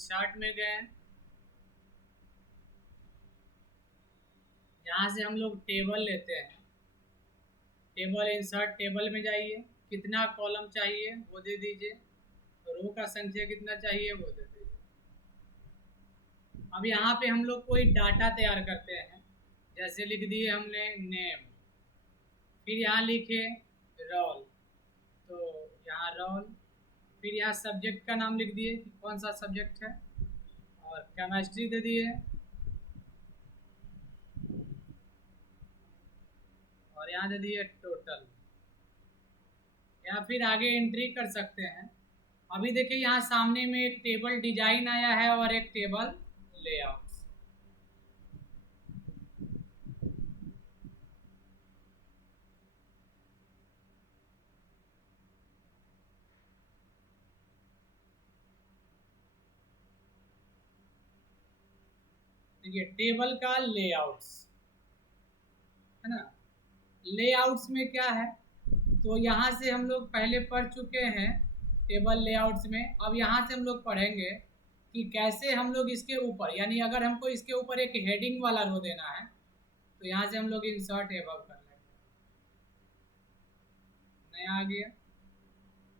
Insert में गए, यहाँ से हम लोग टेबल लेते हैं, टेबल इंसर्ट टेबल में जाइए, कितना कॉलम चाहिए वो दे दीजिए, रो का संख्या कितना चाहिए वो दे दीजिए। अब यहाँ पे हम लोग कोई डाटा तैयार करते हैं, जैसे लिख दिए हमने नेम, फिर यहाँ लिखे रोल, तो यहाँ रोल, फिर यहाँ सब्जेक्ट का नाम लिख दिए कि कौन सा सब्जेक्ट है, और केमिस्ट्री दे दिए, और यहाँ दे दिए टोटल, या फिर आगे एंट्री कर सकते हैं। अभी देखिए यहाँ सामने में एक टेबल डिजाइन आया है और एक टेबल लेआउट। देखिए टेबल का लेआउट्स है ना, लेआउट्स में क्या है, तो यहाँ से हम लोग पहले पढ़ चुके हैं टेबल लेआउट्स में। अब यहाँ से हम लोग पढ़ेंगे कि कैसे हम लोग इसके ऊपर, यानी अगर हमको इसके ऊपर एक हेडिंग वाला रो देना है तो यहाँ से हम लोग इंसर्ट एबव कर लेंगे, नया आ गया।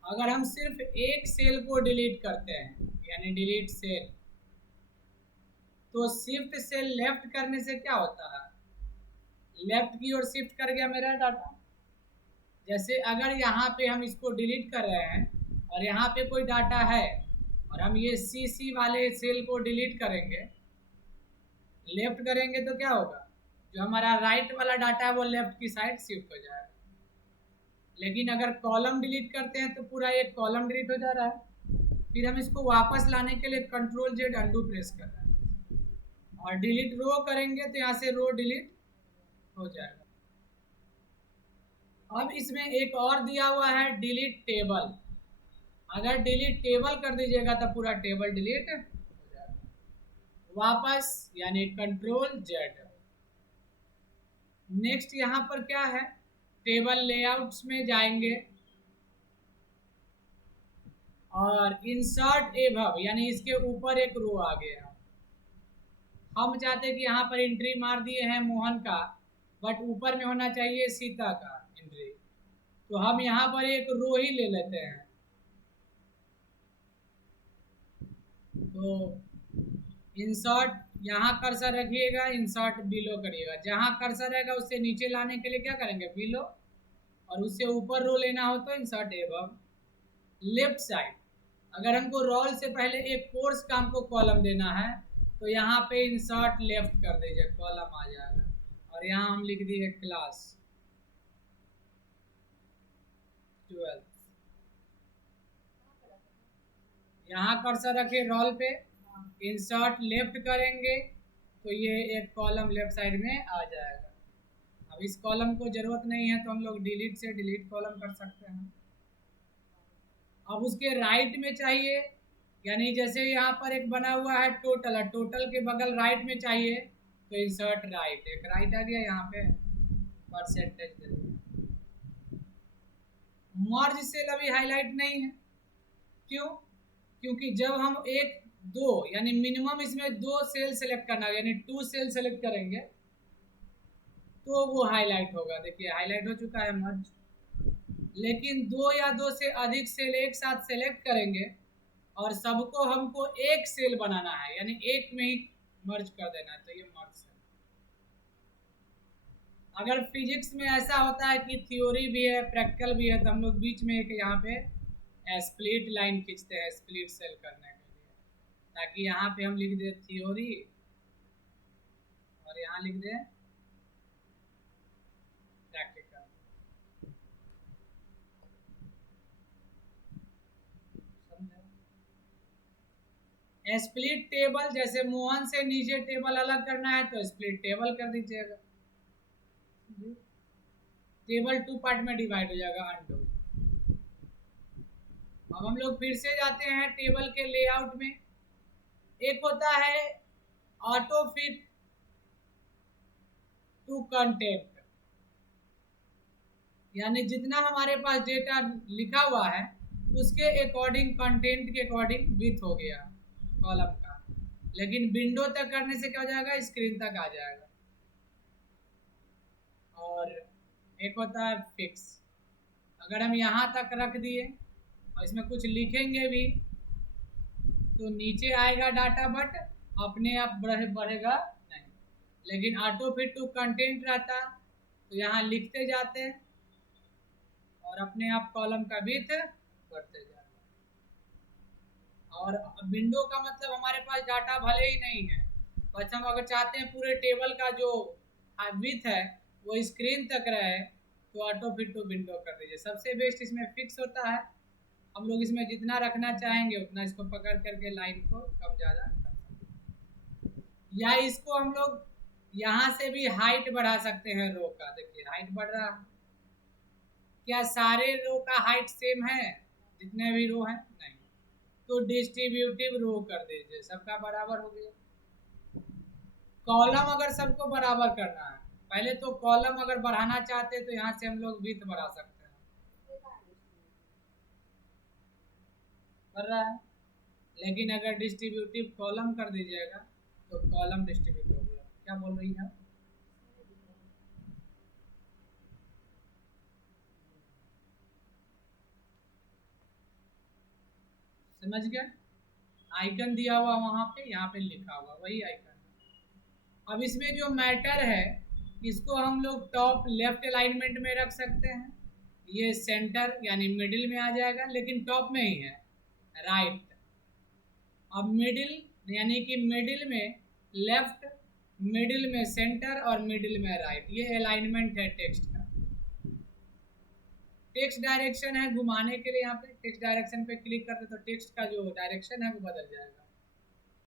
अगर हम सिर्फ एक सेल को डिलीट करते हैं, यानी डिलीट सेल, तो शिफ्ट सेल लेफ्ट करने से क्या होता है, लेफ्ट की ओर शिफ्ट कर गया मेरा डाटा। जैसे अगर यहाँ पे हम इसको डिलीट कर रहे हैं और यहाँ पे कोई डाटा है और हम ये सी वाले सेल को डिलीट करेंगे, लेफ्ट करेंगे, तो क्या होगा, जो हमारा राइट वाला डाटा है वो लेफ्ट की साइड शिफ्ट हो जाएगा। लेकिन अगर कॉलम डिलीट करते हैं तो पूरा एक कॉलम डिलीट हो जा रहा है। फिर हम इसको वापस लाने के लिए कंट्रोल जेड अंडू प्रेस कर रहे हैं, और डिलीट रो करेंगे तो यहाँ से रो डिलीट हो जाएगा। अब इसमें एक और दिया हुआ है डिलीट टेबल, अगर डिलीट टेबल कर दीजिएगा तो पूरा टेबल डिलीट हो जाएगा। वापस यानी कंट्रोल जेड। नेक्स्ट यहाँ पर क्या है, टेबल लेआउट्स में जाएंगे और इंसर्ट एबव, यानी इसके ऊपर एक रो आ गया। हम चाहते हैं कि यहाँ पर एंट्री मार दिए हैं मोहन का, बट ऊपर में होना चाहिए सीता का एंट्री, तो हम यहाँ पर एक रो ही ले लेते हैं। तो इंसर्ट यहाँ कर्सर रखिएगा, इंसर्ट बिलो करिएगा, जहाँ कर्सर रहेगा उससे नीचे लाने के लिए क्या करेंगे, बिलो, और उससे ऊपर रो लेना हो तो इंसर्ट एबव। लेफ्ट साइड, अगर हमको रोल से पहले एक कोर्स का हमको कॉलम देना है तो यहाँ पे इंसर्ट लेफ्ट कर दीजिए, कॉलम आ जाएगा, और यहाँ हम लिख दिए क्लास 12। यहाँ कर्सर रखे रोल पे, इंसर्ट लेफ्ट करेंगे तो ये एक कॉलम लेफ्ट साइड में आ जाएगा। अब इस कॉलम को जरूरत नहीं है तो हम लोग डिलीट से डिलीट कॉलम कर सकते हैं। अब उसके राइट में चाहिए, यानी जैसे यहाँ पर एक बना हुआ है टोटल, है टोटल के बगल राइट में चाहिए तो इंसर्ट राइट, एक राइट आ गया, यहाँ पे परसेंटेज दे दिया। मर्ज सेल अभी हाईलाइट नहीं है, क्यों, क्योंकि जब हम एक दो, यानी मिनिमम इसमें 2 सेल सेलेक्ट करना, यानी 2 सेल सेलेक्ट करेंगे तो वो हाईलाइट होगा। देखिए हाईलाइट हो चुका है मर्ज। लेकिन 2 या 2 से अधिक सेल एक साथ सेलेक्ट करेंगे और सबको हमको एक सेल बनाना है, यानी एक में ही मर्ज कर देना है, तो ये मर्ज सेल। अगर फिजिक्स में ऐसा होता है कि थ्योरी भी है प्रैक्टिकल भी है, तो हम लोग बीच में एक यहाँ पे स्प्लिट लाइन खींचते हैं स्प्लिट सेल करने के लिए, ताकि यहाँ पे हम लिख दे थ्योरी और यहाँ लिख दे प्रैक्टिकल। स्प्लिट टेबल, जैसे मोहन से नीचे टेबल अलग करना है तो स्प्लिट टेबल कर दीजिएगा, टेबल 2 पार्ट में डिवाइड हो जाएगा, अंडू। अब हम लोग फिर से जाते हैं टेबल के लेआउट में। एक होता है ऑटो फिट टू कंटेंट, यानी जितना हमारे पास डेटा लिखा हुआ है उसके अकॉर्डिंग, कंटेंट के अकॉर्डिंग विड्थ हो गया। कॉलम का, लेकिन विंडो तक करने से क्या हो जाएगा, स्क्रीन तक आ जाएगा। और एक होता है फिक्स, अगर हम यहाँ तक रख दिए और इसमें कुछ लिखेंगे भी तो नीचे आएगा डाटा, बट अपने आप बढ़ेगा नहीं। लेकिन ऑटो फिट टू कंटेंट रहता तो यहाँ लिखते जाते और अपने आप कॉलम का विड्थ बढ़ते जाएगा। और विंडो का मतलब हमारे पास डाटा भले ही नहीं है, बस हम अगर चाहते हैं पूरे टेबल का जो विड्थ है वो स्क्रीन तक रहे तो ऑटो फिट टू विंडो कर दीजिए। सबसे बेस्ट इसमें फिक्स होता है, हम लोग इसमें जितना रखना चाहेंगे उतना इसको पकड़ करके लाइन को कम ज़्यादा कर सकते हैं। या इसको हम लोग यहाँ से भी हाइट बढ़ा सकते हैं रो का। देखिए हाइट बढ़ रहा है, क्या सारे रो का हाइट सेम है, जितने भी रो हैं नहीं, तो डिस्ट्रीब्यूटिव रो कर दीजिए, सबका बराबर हो गया। कॉलम अगर सबको बराबर करना है, पहले तो कॉलम अगर बढ़ाना चाहते हैं तो यहाँ से हम लोग विड्थ बढ़ा सकते हैं, बढ़ रहा है। लेकिन अगर डिस्ट्रीब्यूटिव कॉलम कर दीजिएगा तो कॉलम डिस्ट्रीब्यूट हो गया। क्या बोल रही है, समझ गया? आइकन दिया हुआ वहां पे, यहाँ पे लिखा हुआ वही आइकन। अब इसमें जो मैटर है इसको हम लोग टॉप लेफ्ट अलाइनमेंट में रख सकते हैं, ये सेंटर यानी मिडिल में आ जाएगा, लेकिन टॉप में ही है राइट। अब मिडिल यानी कि मिडिल में लेफ्ट, मिडिल में सेंटर और मिडिल में राइट, ये अलाइनमेंट है टेक्स्ट का। टेक्स्ट डायरेक्शन है घुमाने के लिए, यहाँ पे टेक्स्ट डायरेक्शन पे क्लिक करते तो टेक्स्ट का जो डायरेक्शन है वो बदल जाएगा।